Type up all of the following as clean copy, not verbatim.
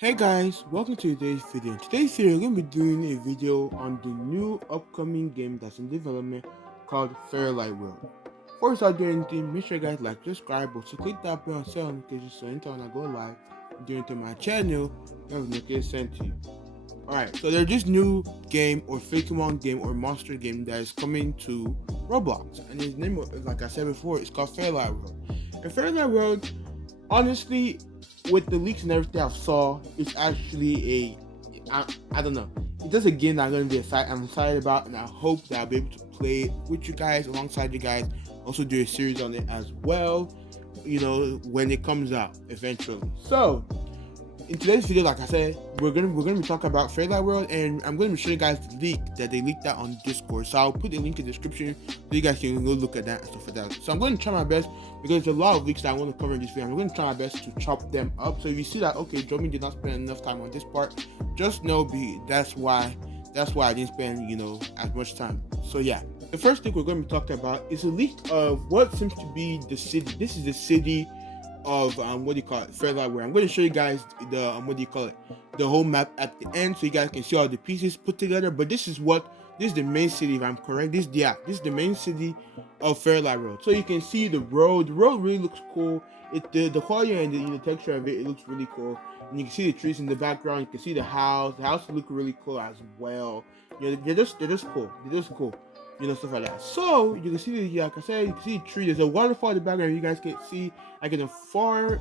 Hey guys, welcome to today's video. In today's video, we're going to be doing a video on the new upcoming game that's in development called Feralite World. Before we start doing anything, make sure you guys like, subscribe, also click that bell and set notifications so anytime I go live during to my channel, you have a notification sent to you. Alright, so there's this new game or Fakemon game or monster game that is coming to Roblox. And his name, like I said before, it's called Feralite World. And Feralite World, honestly, with the leaks and everything I saw, it's actually I don't know. It's just a game that I'm excited about, and I hope that I'll be able to play it with you guys, alongside you guys. Also do a series on it as well, when it comes out eventually. So in today's video, like I said, we're gonna be talking about Feralite World, and I'm gonna be showing you guys the leak that they leaked out on Discord. So I'll put the link in the description so you guys can go look at that and stuff like that. So I'm going to try my best because there's a lot of leaks that I want to cover in this video. I'm going to try my best to chop them up. So if you see that, okay, Jomi did not spend enough time on this part, just know that's why I didn't spend as much time. So yeah, the first thing we're going to be talking about is a leak of what seems to be the city. This is the city of Feralite World. I'm going to show you guys the the whole map at the end, so you guys can see all the pieces put together. But this is the main city, if I'm correct. This is the main city of Feralite World. So you can see the road. The road really looks cool. The quality and the texture of it looks really cool. And you can see the trees in the background. You can see the house. The house look really cool as well. They're just cool. They're just cool. Stuff like that. So you can see, like I said, you can see the tree. There's a waterfall in the background. You guys can see, like in the far,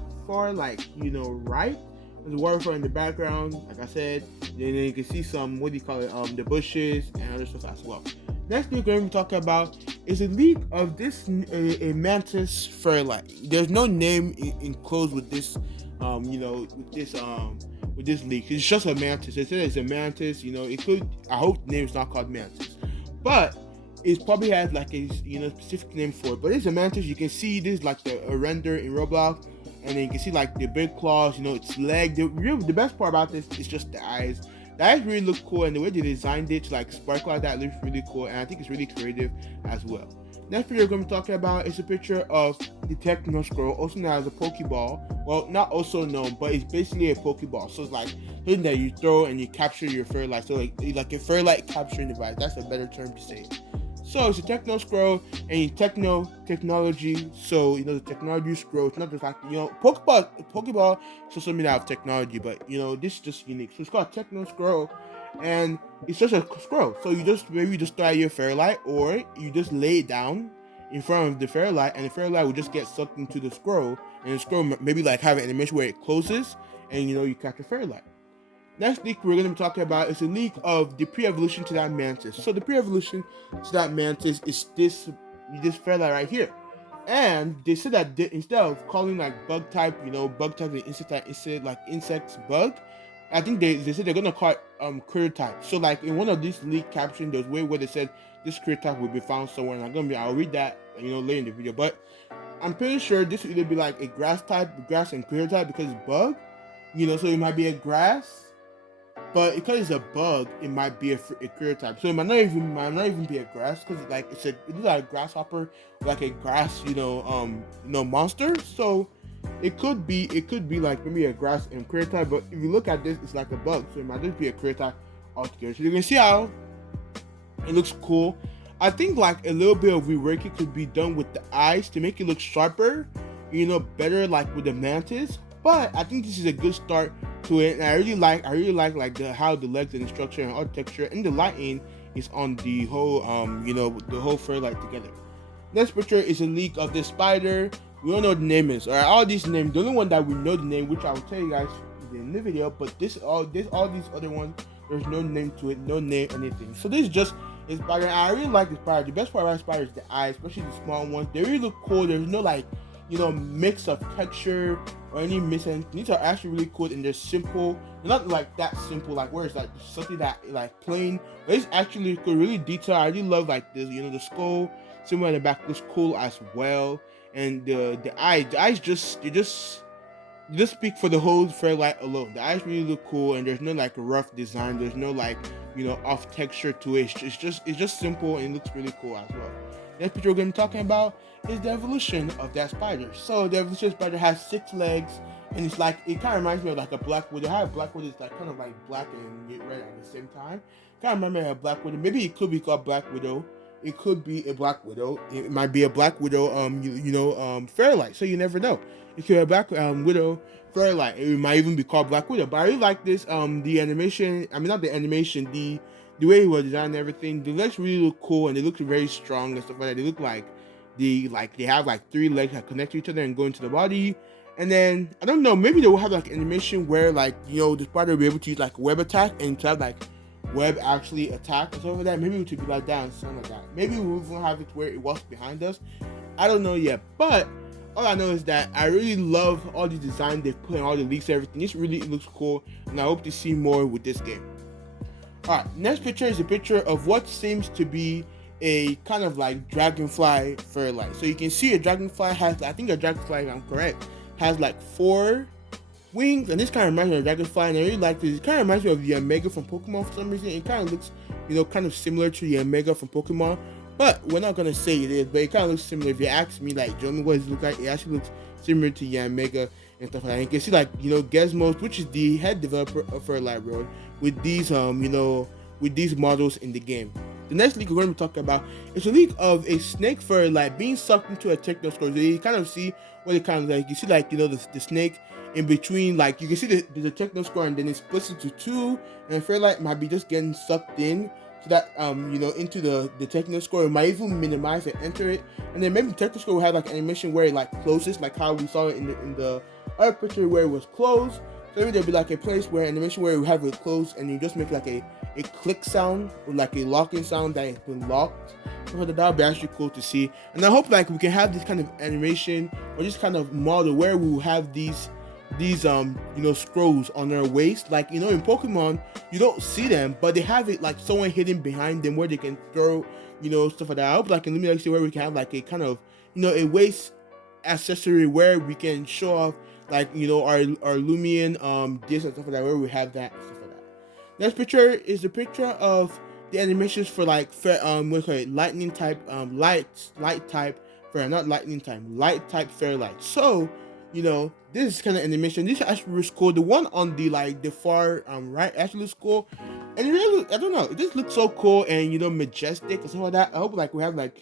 like right. There's a waterfall in the background. Like I said, then you can see some the bushes and other stuff as well. Next thing we're going to be talking about is a leak of this a Mantis Feralite. There's no name enclosed with this, with this leak. It's just a Mantis. It says it's a Mantis. It could. I hope the name is not called Mantis, but it probably has like a specific name for it. But it's a Mantis. You can see this like a render in Roblox, and then you can see like the big claws, its leg. The best part about this is just the eyes. The eyes really look cool, and the way they designed it to like sparkle like that looks really cool, and I think it's really creative as well. Next picture we're going to be talking about is a picture of the Techno scroll, also known as a Pokeball. Well, not also known, but it's basically a Pokeball. So it's like something that you throw and you capture your Feralite. So like a Feralite capturing device. That's a better term to say. So it's a Techno scroll and Techno technology. So the technology scroll. It's not just like Pokeball is also made out of technology, but this is just unique. So it's called Techno scroll, and it's just a scroll. So maybe you just throw out your Feralite, or you just lay it down in front of the Feralite, and the Feralite will just get sucked into the scroll, and the scroll maybe like have an animation where it closes, and you catch a Feralite. Next leak we're going to be talking about is a leak of the pre-evolution to that Mantis. So the pre-evolution to that Mantis is this Feralite right here. And they said that instead of calling like bug type, bug type and insect type, instead like insects bug, I think they said they're going to call it critter type. So like in one of these leak captions, there's way where they said this critter type will be found somewhere, and I'll read that later in the video. But I'm pretty sure this will either be like a grass and critter type, because it's bug, so it might be a grass. But because it's a bug, it might be a critter type. So it might not even be a grass, because it looks like a grasshopper, like a grass, monster. So it could be like maybe a grass and critter type. But if you look at this, it's like a bug, so it might just be a critter type altogether. So you can see how it looks cool. I think like a little bit of reworking could be done with the eyes to make it look sharper, better like with the Mantis. But I think this is a good start to it, and I really like how the legs and the structure and all the texture and the lighting is on the whole the whole Feralite together. Next picture is a leak of this spider. We don't know what the name is. Alright, all these names. The only one that we know the name, which I will tell you guys in the video, but all these other ones, there's no name to it, no name, anything. So this is just a spider. And I really like the spider. The best part about the spider is the eyes, especially the small ones. They really look cool. There's no mix of texture or any missing. These are actually really cool, and they're simple. They're not like that simple, like where it's like something that like plain. But it's actually cool, really detailed. I really love like this, the skull symbol in the back looks cool as well. And the eyes just speak for the whole Feralite alone. The eyes really look cool, and there's no like rough design. There's no like off texture to it. It's just simple, and it looks really cool as well. Next picture we're going to be talking about is the evolution of that spider. So the evolution spider has 6 legs and it's like it kind of reminds me of like a Black Widow. How a Black Widow is like kind of like black and red at the same time. Kind of remember a Black Widow. Maybe it could be called Black Widow. It could be a Black Widow. It might be a Black Widow. Feralite. So you never know. It could be a Black Widow Feralite. It might even be called Black Widow. But I really like this. The animation. I mean, not the animation. The way he was designed and everything. The legs really look cool and they look very strong and stuff like that. They look like they have like 3 legs that connect to each other and go into the body. And then I don't know, maybe they will have like animation where like the spider will be able to use like web attack and to have like web actually attack or something like that. Maybe it would be like that and something like that. Maybe we will have it where it walks behind us. I don't know yet, but all I know is that I really love all the design they've put in, all the leaks, everything. This really looks cool, and I hope to see more with this game. Alright, next picture is a picture of what seems to be a kind of like Dragonfly Feralite. So you can see a Dragonfly has, I think a Dragonfly, if I'm correct, has like 4 wings, and this kind of reminds me of Dragonfly, and I really like this. It kind of reminds me of the Omega from Pokemon for some reason. It kind of looks, kind of similar to the Omega from Pokemon, but we're not gonna say it is, but it kind of looks similar. If you ask me, like, Johnny, what does it look like? It actually looks similar to the Omega and stuff like that. And you can see, like, Gizmo, which is the head developer of Feralite World, with these, with these models in the game. The next leak we're going to be talking about is a leak of a snake Feralite being sucked into a Techno score. So you kind of see what it kind of like. You see like the snake in between, like you can see the Techno score, and then it splits into 2, and Feralite might be just getting sucked in so that into the Techno score. It might even minimize and enter it, and then maybe the Techno score will have like animation where it like closes, like how we saw it in the other picture where it was closed. So maybe there'll be like a place where animation where you have it closed, and you just make like a click sound or like a locking sound that has been locked. So that would be actually cool to see. And I hope like we can have this kind of animation or this kind of model where we will have these scrolls on their waist. Like in Pokemon, you don't see them, but they have it like someone hidden behind them where they can throw stuff like that. I hope like in Luminex where we can have like a kind of a waist accessory where we can show off like our Lumion this and stuff like that, where we have that and stuff like that. Next picture is a picture of the animations for like lightning type light type Feralite. So this is kind of animation. This actually looks cool. The one on the far right actually looks cool, and it really I don't know, it just looks so cool and majestic and stuff like that. I hope like we have like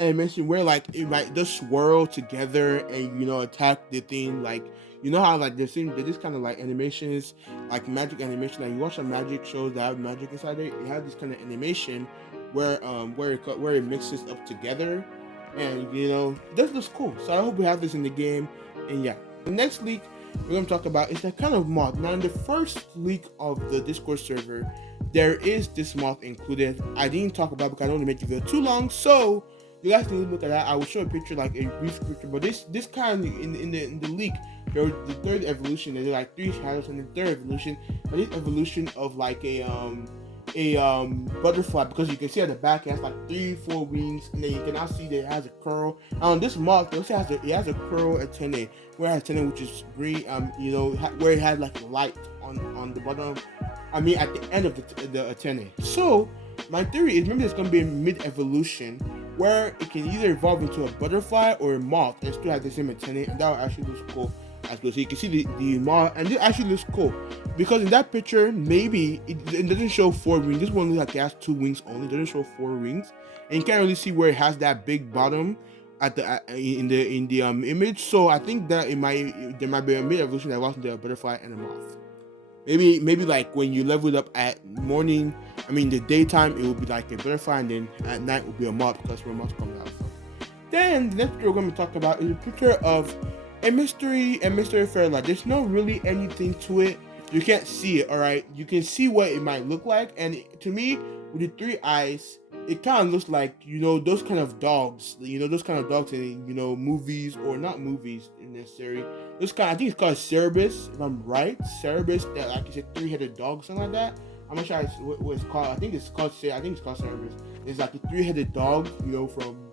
animation where like it might just swirl together and attack the thing, like how like there's this kind of like animations, like magic animation, like you watch some magic shows that have magic inside it. It has this kind of animation where it mixes up together, and this looks cool. So I hope we have this in the game. And yeah, the next leak we're going to talk about is that kind of moth. Now in the first leak of the Discord server, there is this moth included. I didn't talk about it because I don't want to make the video too long, so you guys need to look at that. I will show a picture, like a brief picture, but this kind of in the leak, there was the 3rd evolution. There's like 3 shadows, and the 3rd evolution, but this evolution of like a butterfly, because you can see at the back it has like 3-4 wings, and then you can now see that it has a curl. This moth also has a curl antennae, where it has antennae which is green, where it has like a light on the bottom. I mean at the end of the antennae. So my theory is maybe it's gonna be a mid-evolution where it can either evolve into a butterfly or a moth and still have the same antennae, and that will actually look cool as well. So you can see the moth, and this actually looks cool because in that picture maybe it doesn't show 4 wings. This one looks like it has 2 wings only. It doesn't show 4 wings, and you can't really see where it has that big bottom at the in the image. So I think that there might be a mid-evolution that walks into a butterfly and a moth. Maybe like when you level it up at morning, the daytime, it will be like a butterfly, and then at night will be a moth, because where moths come out. Then the next picture we're going to talk about is a picture of a mystery Feralite. There's no really anything to it. You can't see it, alright? You can see what it might look like, and to me, with the 3 eyes, it kind of looks like, those kind of dogs, those kind of dogs in, movies, or not movies necessarily. Those kind, I think it's called Cerebus, if I'm right. Cerebus, that, like you said, 3-headed dog, something like that. I'm not sure what it's called. I think it's called Cerebus. It's like a 3-headed dog, from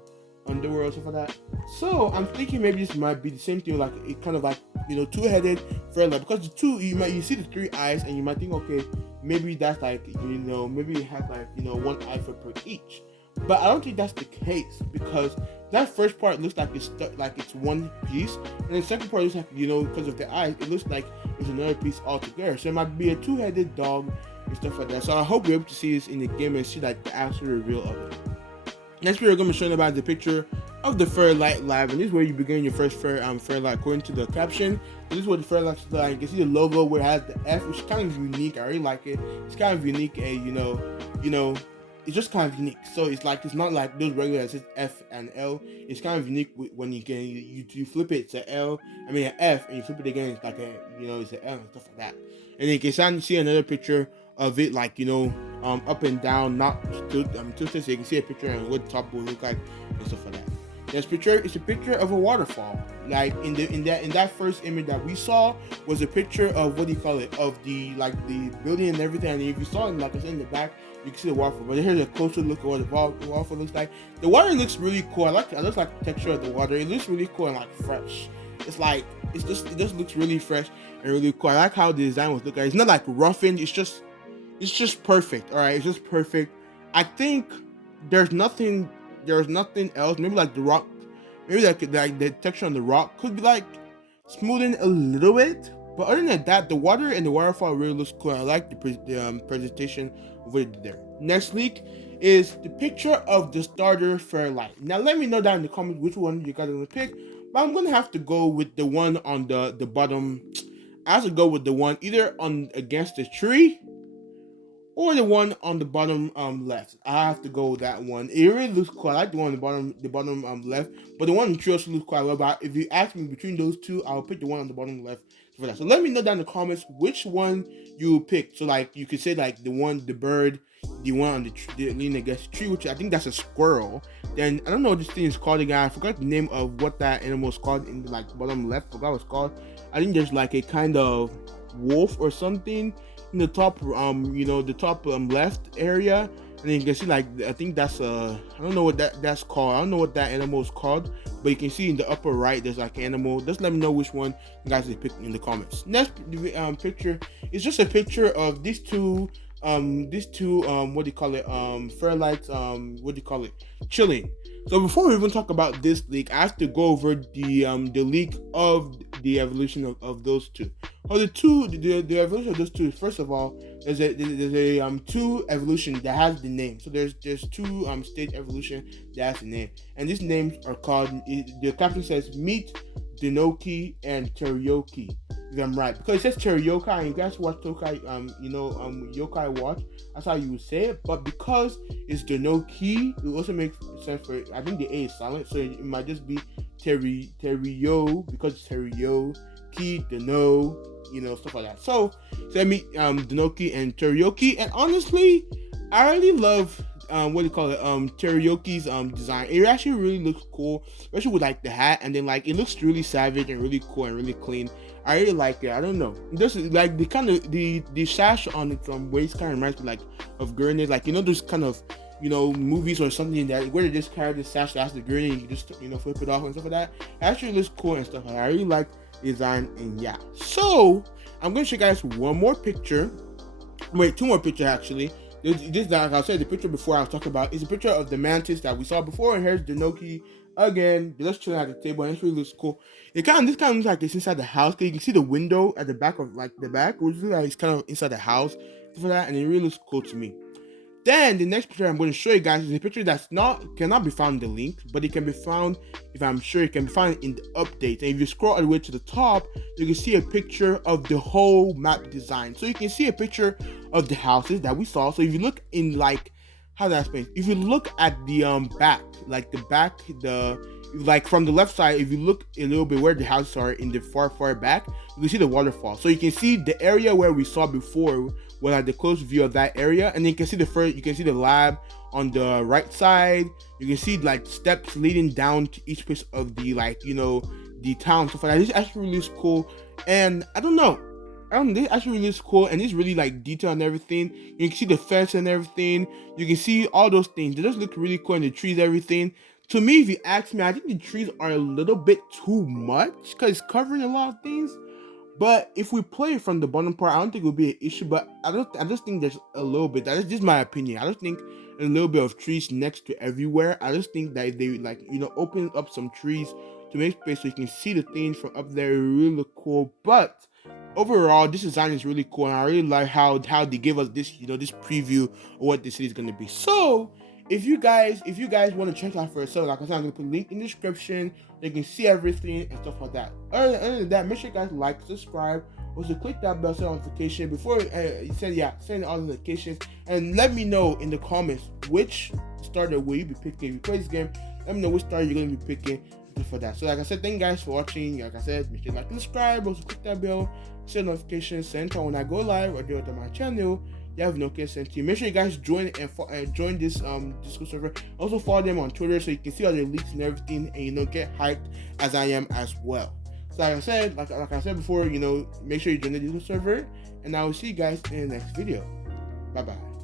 Underworld, stuff like that. So I'm thinking maybe this might be the same thing, like it kind of like 2-headed Feralite, because you see the 3 eyes, and you might think, okay, maybe that's like maybe it has like 1 eye for per each. But I don't think that's the case, because that first part looks like it's stuck, like it's one piece, and the second part looks like, because of the eyes, it looks like it's another piece altogether. So it might be a two-headed dog and stuff like that. So I hope you're able to see this in the game and see like the actual reveal of it. Next, we're going to be showing about the picture of the Feralite Lab, and this is where you begin your first Feralite. According to the caption, this is what the Feralite is like. You can see the logo where it has the F, which is kind of unique. I really like it. It's kind of unique, and it's just kind of unique. So it's not like those regular that says F and L. It's kind of unique when you flip it, it's a L. I mean an F, and you flip it again, it's like it's an L and stuff like that. And then you can see another picture of it, like up and down, not tilted, so you can see a picture and what the top will look like and stuff like that. This picture is a picture of a waterfall. Like in that first image that we saw was a picture of of the building and everything. And if you saw it, like I said, in the back, you can see the waterfall. But here's a closer look at what the waterfall looks like. The water looks really cool. I like the texture of the water. It looks really cool and like fresh. It just looks really fresh and really cool. I like how the design was looking. It's not like roughened. It's just perfect. All right, it's just perfect. I think there's nothing else. Maybe like the rock, maybe like the texture on the rock could be like smoothened a little bit. But other than that, the water and the waterfall really looks cool. I like the presentation of what it did there. Next leak is the picture of the starter Feralite. Now let me know down in the comments which one you guys are gonna pick. But I'm gonna have to go with the one on the bottom. I have to go with the one either on against the tree or the one on the bottom left. I have to go with that one. It really looks cool. I like the one on the bottom left, but the one on the tree also looks quite well. But if you ask me between those two, I'll pick the one on the bottom left for that. So let me know down in the comments which one you pick. So like you could say like the bird, the one on the leaning against the tree, which I think that's a squirrel. Then I don't know what this thing is called again. I forgot the name of what that animal is called in the bottom left. Forgot what it's called. I think there's like a kind of wolf or something in the top the top left area, and then you can see like I think that's I don't know what that's called. I don't know what that animal is called, but you can see in the upper right there's like an animal. Just let me know which one you guys are picking in the comments. Next picture is just a picture of these two Feralites chilling. So before we even talk about this leak, I have to go over the leak of the evolution of those two. The evolution of those two. First of all, there's a two evolution that has the name. So there's two stage evolution that has the name, and these names are called. The caption says meet Gnocchi and Teriyoki. If I'm right, because it says Teriyoki, and you guys watch Tokai, Yokai Watch. That's how you would say it. But because it's Gnocchi, it also makes sense for it. I think the A is silent, so it might just be Teriyo because it's Teriyoki, Dno, stuff like that. So let me Gnocchi and Teriyoki, and honestly, I really love Teriyoki's design. It actually really looks cool, especially with like the hat, and then like it looks really savage and really cool and really clean. I really like it. I don't know, just like the kind of the sash on its waist kind of reminds me like of grenades, like those kind of movies or something that where they just carry the sash that has the grenade and you just flip it off and stuff like that. It actually looks cool and stuff like that. I really like the design, and yeah. So I'm gonna show you guys one more picture. Wait, two more pictures actually. This, like I said, the picture before I was talking about is a picture of the Mantis that we saw before, and here's the Gnocchi again. They're just chilling at the table, and it really looks cool. This kind of looks like it's inside the house, because you can see the window at the back of which looks like it's kind of inside the house for that, and it really looks cool to me. Then the next picture I'm going to show you guys is a picture that's cannot be found in the link, but it can be found, if I'm sure it can be found in the update. And if you scroll all the way to the top, you can see a picture of the whole map design. So you can see a picture of the houses that we saw. So if you look in how do I explain? If you look at the back, from the left side, if you look a little bit where the houses are in the far back, you can see the waterfall. So you can see the area where we saw before. We'll have the close view of that area, and then you can see the lab on the right side. You can see like steps leading down to each piece of the the town, stuff like that. This actually really is cool, and I don't know, this actually really is cool, and it's really like detailed and everything. You can see the fence and everything. You can see all those things. They just look really cool, and the trees, everything. To me, if you ask me, I think the trees are a little bit too much because it's covering a lot of things. But if we play from the bottom part, I don't think it would be an issue. But I just think there's a little bit. That is just my opinion. I just think a little bit of trees next to everywhere. I just think that they like open up some trees to make space so you can see the things from up there. Really look cool. But overall, this design is really cool, and I really like how they give us this this preview of what the city is gonna be. So if you guys want to check it out for yourself, like I said, I'm gonna put a link in the description. You can see everything and stuff like that. Other than that, make sure you guys like, subscribe, also click that bell notification before send all the notifications, and let me know in the comments which starter will you be picking. If you play this game, let me know which starter you're gonna be picking for that. So like I said, thank you guys for watching. Like I said, make sure you like, subscribe, also click that bell, set notifications, so anytime when I go live or do it on my channel, you have Gnocchi and Teriyoki. Make sure you guys join join this Discord server. Also follow them on Twitter so you can see all the leaks and everything, and get hyped as I am as well. So like I said, like I said before, make sure you join the Discord server, and I will see you guys in the next video. Bye bye.